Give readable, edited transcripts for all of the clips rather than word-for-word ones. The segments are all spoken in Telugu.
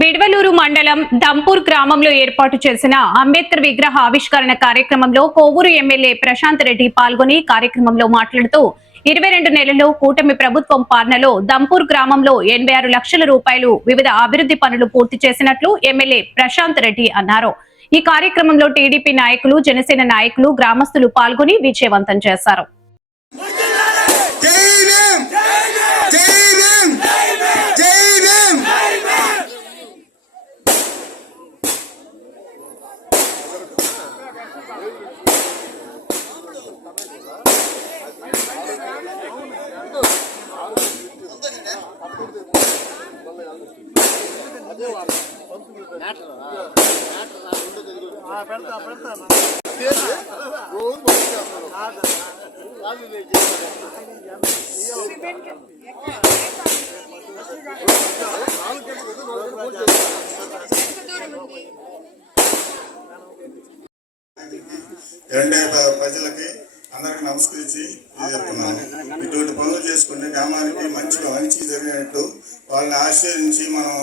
బిడ్వలూరు మండలం దంపూర్ గ్రామంలో ఏర్పాటు చేసిన అంబేద్కర్ విగ్రహ ఆవిష్కరణ కార్యక్రమంలో కోవూరు ఎమ్మెల్యే ప్రశాంత్ రెడ్డి పాల్గొని కార్యక్రమంలో మాట్లాడుతూ 22 నెలల్లో కూటమి ప్రభుత్వం పాలనలో దంపూర్ గ్రామంలో 86 లక్షల రూపాయలు వివిధ అభివృద్ధి పనులు పూర్తి చేసినట్లు ఎమ్మెల్యే ప్రశాంత్ రెడ్డి అన్నారు. ఈ కార్యక్రమంలో టీడీపీ నాయకులు, జనసేన నాయకులు, గ్రామస్తులు పాల్గొని విజయవంతం చేశారు. ప్రజలకి అందరికి నమస్కరించి చెప్తున్నాను. ఇటువంటి పనులు చేసుకుంటే గ్రామానికి మంచి జరిగినట్టు వాళ్ళని ఆశ్రయించి మనం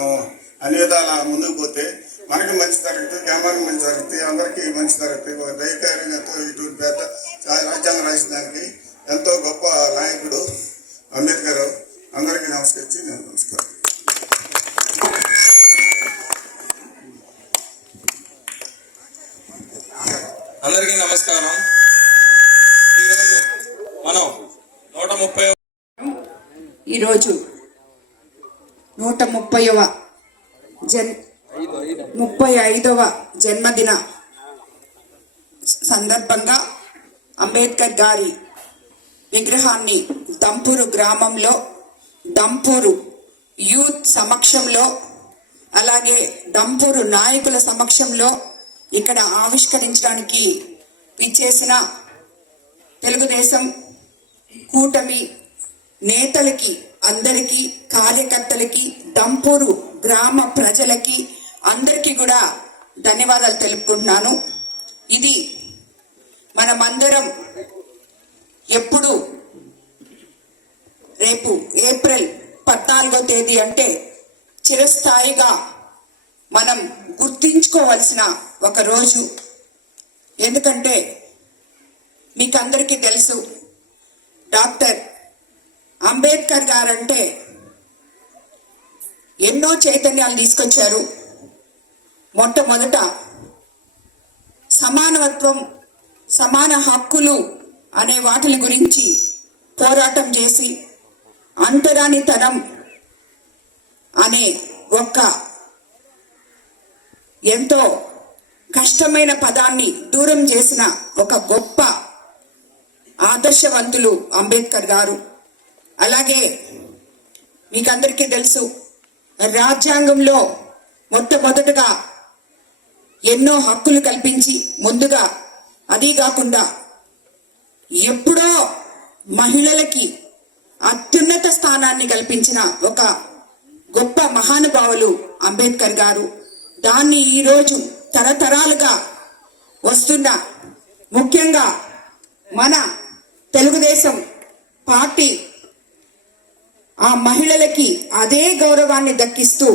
అన్ని విధాలా ముందుకు పోతే మనకి మంచి జరుగుతుంది, గ్రామానికి మంచి జరుగుతుంది, అందరికీ మంచి జరుగుతుంది. దైకార్యంతో ఇటువంటి పెద్ద రాజ్యాంగం రాసిన దానికి ఎంతో గొప్ప నాయకుడు అంబేద్కర్. అందరికీ నమస్కరించి నేను నమస్కారం. అందరికీ నమస్కారం. మనం 135వ జన్మదిన సందర్భంగా అంబేద్కర్ గారి విగ్రహాన్ని దంపూరు గ్రామంలో, దంపూరు యూత్ సమక్షంలో, అలాగే దంపూరు నాయకుల సమక్షంలో ఇక్కడ ఆవిష్కరించడానికి విచ్చేసిన తెలుగుదేశం కూటమి నేతలకి, అందరికీ, కార్యకర్తలకి, దంపూరు గ్రామ ప్రజలకి అందరికీ కూడా ధన్యవాదాలు తెలుపుకుంటున్నాను. ఇది మనమందరం ఎప్పుడు రేపు ఏప్రిల్ 14వ తేదీ అంటే చిరస్థాయిగా మనం గుర్తించుకోవాల్సిన ఒక రోజు. ఎందుకంటే మీకు అందరికీ తెలుసు, డాక్టర్ అంబేద్కర్ గారంటే ఎన్నో చైతన్యాలు తీసుకొచ్చారు. మొట్టమొదట సమానత్వం, సమాన హక్కులు అనే వాటి గురించి పోరాటం చేసి అంటరానితనం అనే ఒక ఎంతో కష్టమైన పదాన్ని దూరం చేసిన ఒక గొప్ప ఆదర్శవంతులు అంబేద్కర్ గారు. అలాగే మీకందరికీ తెలుసు, రాజ్యాంగంలో మొట్టమొదటగా ఎన్నో హక్కులు కల్పించి, ముందుగా అది కాకుండా ఎప్పుడో మహిళలకి అత్యున్నత స్థానాన్ని కల్పించిన ఒక గొప్ప మహానుభావులు అంబేద్కర్ గారు. దాన్ని ఈరోజు తరతరాలుగా వస్తున్న, ముఖ్యంగా మన తెలుగుదేశం పార్టీ ఆ మహిళలకి అదే గౌరవాన్ని దక్కిస్తూ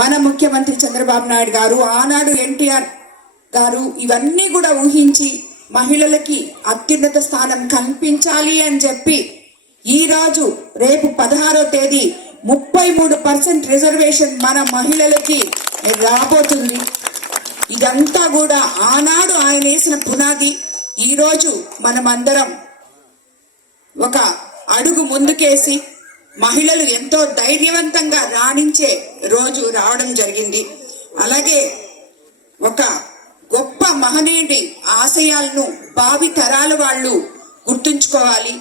మన ముఖ్యమంత్రి చంద్రబాబు నాయుడు గారు, ఆనాడు ఎన్టీఆర్ గారు ఇవన్నీ కూడా ఊహించి మహిళలకి అత్యున్నత స్థానం కల్పించాలి అని చెప్పి ఈరోజు రేపు 16వ తేదీ 33% రిజర్వేషన్ మన మహిళలకి రాబోతుంది. ఇదంతా కూడా ఆనాడు ఆయన వేసిన పునాది. ఈరోజు మనమందరం ఒక అడుగు ముందుకేసి మహిళలు ఎంతో ధైర్యవంతంగా రాణించే రోజు రావడం జరిగింది. అలాగే ఒక గొప్ప మహనీయుడి ఆశయాలను భావి తరాల వాళ్ళు గుర్తుంచుకోవాలి.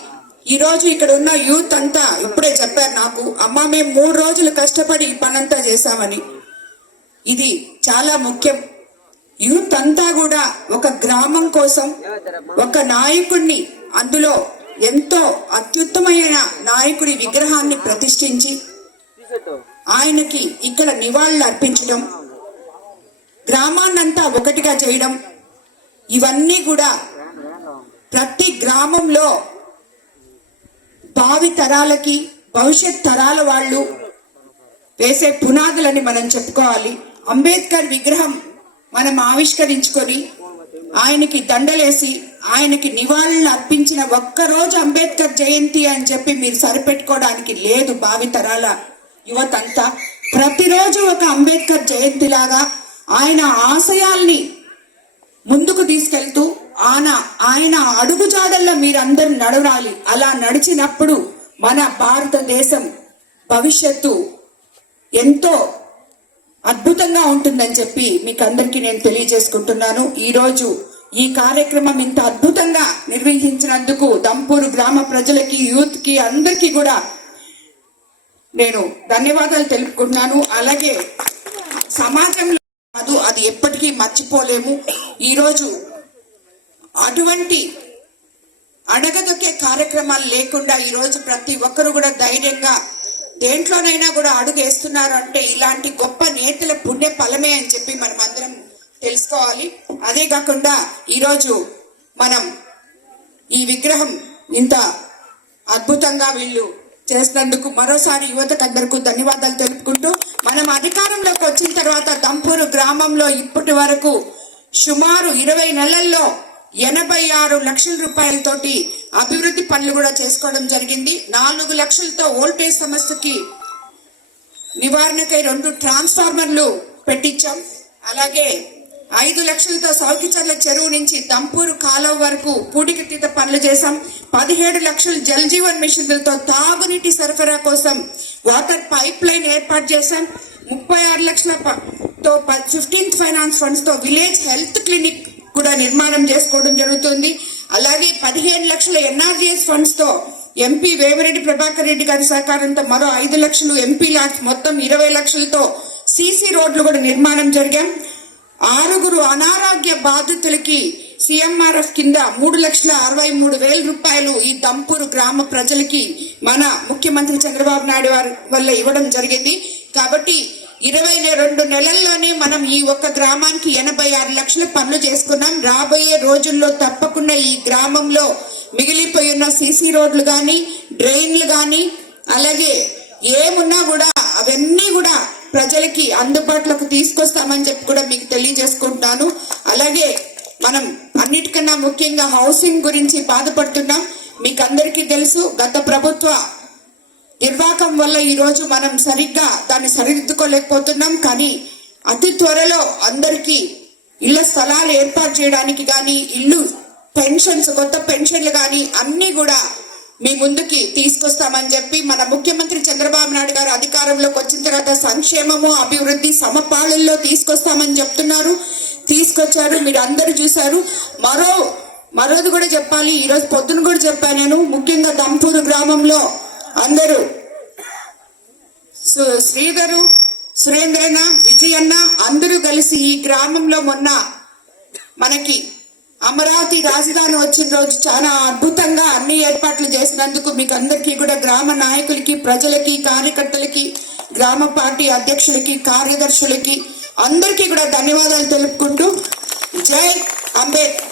ఈరోజు ఇక్కడ ఉన్న యూత్ అంతా ఇప్పుడే చెప్పారు నాకు, అమ్మ మేము 3 రోజులు కష్టపడి ఈ పనంతా చేశామని. ఇది చాలా ముఖ్యం. యూత్ అంతా కూడా ఒక గ్రామం కోసం ఒక నాయకుడిని, అందులో ఎంతో అత్యుత్తమైన నాయకుడి విగ్రహాన్ని ప్రతిష్ఠించి ఆయనకి ఇక్కడ నివాళులు అర్పించడం, గ్రామాన్నంతా ఒకటిగా చేయడం, ఇవన్నీ కూడా ప్రతి గ్రామంలో భావి తరాలకి, భవిష్యత్ తరాల వాళ్ళు వేసే పునాదులని మనం చెప్పుకోవాలి. అంబేద్కర్ విగ్రహం మనం ఆవిష్కరించుకొని ఆయనకి దండలేసి ఆయనకి నివాళులను అర్పించిన ఒక్కరోజు అంబేద్కర్ జయంతి అని చెప్పి మీరు సరిపెట్టుకోవడానికి లేదు. భావితరాల యువతంతా ప్రతిరోజు ఒక అంబేద్కర్ జయంతి లాగా ఆయన ఆశయాల్ని ముందుకు తీసుకెళ్తూ ఆయన అడుగుజాడల్లో మీరందరూ నడవాలి. అలా నడిచినప్పుడు మన భారతదేశం భవిష్యత్తు ఎంతో అద్భుతంగా ఉంటుందని చెప్పి మీకు అందరికీ నేను తెలియజేసుకుంటున్నాను. ఈరోజు ఈ కార్యక్రమం ఇంత అద్భుతంగా నిర్వహించినందుకు దంపూరు గ్రామ ప్రజలకి, యూత్ కి అందరికీ కూడా నేను ధన్యవాదాలు తెలుపుకుంటున్నాను. అలాగే సమాజంలో కాదు, అది ఎప్పటికీ మర్చిపోలేము. ఈరోజు అటువంటి అడగదొక్కే కార్యక్రమాలు లేకుండా ఈరోజు ప్రతి ఒక్కరు కూడా ధైర్యంగా దేంట్లోనైనా కూడా అడుగు వేస్తున్నారు అంటే ఇలాంటి గొప్ప నేతల పుణ్య ఫలమే అని చెప్పి మనం అందరం తెలుసుకోవాలి. అదే కాకుండా ఈరోజు మనం ఈ విగ్రహం ఇంత అద్భుతంగా వీళ్ళు చేసినందుకు మరోసారి యువతకు అందరికీ ధన్యవాదాలు తెలుపుకుంటూ, మనం అధికారంలోకి వచ్చిన తర్వాత దంపూరు గ్రామంలో ఇప్పటి వరకు సుమారు 20 నెలల్లో 86 లక్షల రూపాయలతోటి అభివృద్ధి పనులు కూడా చేసుకోవడం జరిగింది. 4 లక్షలతో వోల్టేజ్ సమస్యకి నివారణకై 2 ట్రాన్స్ఫార్మర్లు పెట్టించాం. అలాగే 5 లక్షలతో సౌకిచర్ల చెరువు నుంచి దంపూరు కాలువ వరకు పూడికతీత పనులు చేశాం. 17 లక్షలు జల్ జీవన్ మిషన్లతో తాగునీటి సరఫరా కోసం వాటర్ పైప్ లైన్ ఏర్పాటు చేశాం. 36 లక్షలతో 15th ఫైనాన్స్ ఫండ్స్ తో విలేజ్ హెల్త్ క్లినిక్ కూడా నిర్మాణం చేసుకోవడం జరుగుతుంది. అలాగే 15 లక్షల ఎన్ఆర్జీఎస్ ఫండ్స్ తో ఎంపీ వేమిరెడ్డి ప్రభాకర్ రెడ్డి గారి సహకారంతో మరో 5 లక్షలు, ఎంపీ లాట్స్ మొత్తం 20 లక్షలతో సీసీ రోడ్లు కూడా నిర్మాణం జరిగాం. 6 అనారోగ్య బాధితులకి సిఎంఆర్ఎఫ్ కింద 3,63,000 రూపాయలు ఈ దంపూరు గ్రామ ప్రజలకి మన ముఖ్యమంత్రి చంద్రబాబు నాయుడు వారి వల్ల ఇవ్వడం జరిగింది. కాబట్టి 22 నెలల్లోనే మనం ఈ ఒక్క గ్రామానికి 86 లక్షల పనులు చేసుకున్నాం. రాబోయే రోజుల్లో తప్పకుండా ఈ గ్రామంలో మిగిలిపోయిన సీసీ రోడ్లు కానీ, డ్రైన్లు కానీ, అలాగే ఏమున్నా కూడా అవన్నీ కూడా ప్రజలకి అందుబాటులోకి తీసుకొస్తామని చెప్పి కూడా మీకు తెలియజేసుకుంటున్నాను. అలాగే మనం అన్నిటికన్నా ముఖ్యంగా హౌసింగ్ గురించి బాధపడుతున్నాం. మీకు అందరికీ తెలుసు, గత ప్రభుత్వ నిర్వాహకం వల్ల ఈ రోజు మనం సరిగ్గా దాన్ని సరిదిద్దుకోలేకపోతున్నాం. కానీ అతి త్వరలో అందరికీ ఇళ్ల స్థలాలు ఏర్పాటు చేయడానికి కానీ, ఇల్లు పెన్షన్స్, కొత్త పెన్షన్లు కానీ అన్ని కూడా మీ ముందుకి తీసుకొస్తామని చెప్పి మన ముఖ్యమంత్రి చంద్రబాబు నాయుడు గారు అధికారంలోకి వచ్చిన తర్వాత సంక్షేమము, అభివృద్ధి సమపాళల్లో తీసుకొస్తామని చెప్తున్నారు. తీసుకొచ్చారు, మీరు అందరూ చూశారు. మరోది కూడా చెప్పాలి, ఈరోజు పొద్దున కూడా చెప్పాను నేను. ముఖ్యంగా దంపూరు గ్రామంలో అందరూ శ్రీధరు, సురేంద్రన్న, విజయన్న అందరూ కలిసి ఈ గ్రామంలో మొన్న మనకి అమరావతి రాజధాని వచ్చిన రోజు చాలా అద్భుతంగా అన్ని ఏర్పాట్లు చేసినందుకు మీకు అందరికీ కూడా గ్రామ నాయకులకి, ప్రజలకి, కార్యకర్తలకి, గ్రామ పార్టీ అధ్యక్షులకి, కార్యదర్శులకి అందరికీ కూడా ధన్యవాదాలు తెలుపుకుంటూ జై అంబేద్కర్.